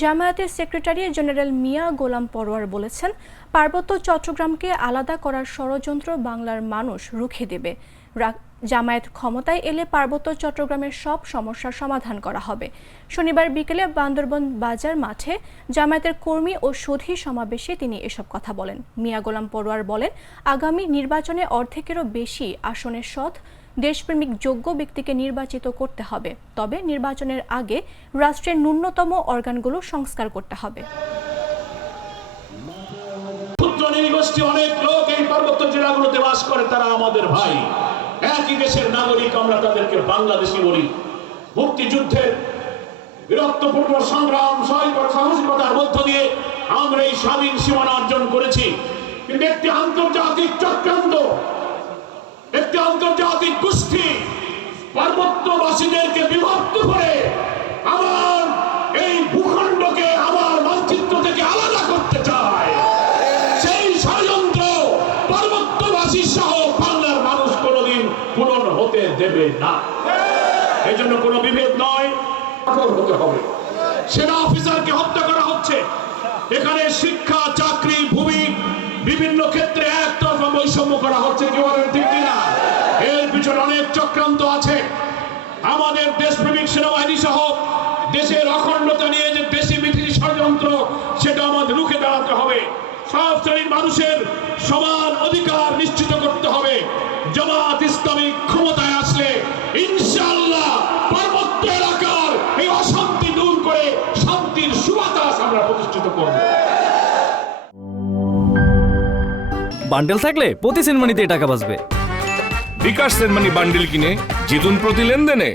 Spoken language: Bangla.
জামায়াতের সেক্রেটারি জেনারেল মিয়া গোলাম পরোয়ার বলেছেন, পার্বত্য চট্টগ্রামকে আলাদা করার ষড়যন্ত্র বাংলার মানুষ রুখে দেবে। জামায়াত ক্ষমতায় এলে পার্বত্য চট্টগ্রামের সব সমস্যার সমাধান করা হবে। শনিবার বিকেলে বান্দরবন বাজার মাঠে জামায়াতের কর্মী ও সুধী সমাবেশে তিনি এসব কথা বলেন। মিয়া গোলাম পরোয়ার বলেন, আগামী নির্বাচনে অর্ধেকেরও বেশি আসনে সৎ দেশপ্রেমিক যোগ্য ব্যক্তিকে নির্বাচিত করতে হবে। তবে নির্বাচনের আগে রাষ্ট্রের ন্যূনতম অর্গানগুলো সংস্কার করতে হবে। অনেক লোক এই পার্বত্য জেলাগুলোতে বাস করে, তারা আমাদের ভাই, একই দেশের নাগরিক। আমরা তাদেরকে বাংলাদেশি বলি। মুক্তিযুদ্ধের বীরত্বপূর্ণ সংগ্রাম সাহসিকতার মধ্য দিয়ে আমরা এই স্বাধীন সীমানা অর্জন করেছি। কিন্তু একটি আন্তর্জাতিক চক্রান্ত, একটি আন্তর্জাতিক গোষ্ঠী পার্বত্যবাসীদেরকে বিভক্ত করে আমার এই ভূখণ্ডকে আমার মানচিত্র থেকে আলাদা করতে চায়। সেই ষড়যন্ত্র পার্বত্যবাসী সহ বাংলার মানুষ কোনোদিন পূরণ হতে দেবে না। এই জন্য কোনো বিভেদ নয়, কঠোর হতে হবে। সেনা অফিসারকে হত্যা করা হচ্ছে। এখানে শিক্ষা, চাকরি, ভূমি বিভিন্ন ক্ষেত্রে একতরফা বৈষম্য করা হচ্ছে। কি বলেন, ঠিক কিনা? এর পিছনে অনেক চক্রান্ত আছে। আমাদের দেশপ্রেমিক সেনাবাহিনী সহ দেশের অখণ্ডতা নিয়ে যে দেশি বিদেশি ষড়যন্ত্র, সেটা আমাদের রুখে দাঁড়াতে হবে। সব শ্রেণীর মানুষের সমান অধিকার নিশ্চিত করতে হবে। জামায়াত ইসলামী ক্ষমতায় আসলে ইনশাআল্লাহ পার্বত্য এলাকার এই অশান্তি দূর করে শান্তির সুবাতাস আমরা প্রতিষ্ঠিত করব। বান্ডেল থাকলে প্রতি সেনমানিতে টাকা বাঁচবে। বিকাশ সেনমানি বান্ডেল কিনে জিতুন প্রতি লেনদেনে।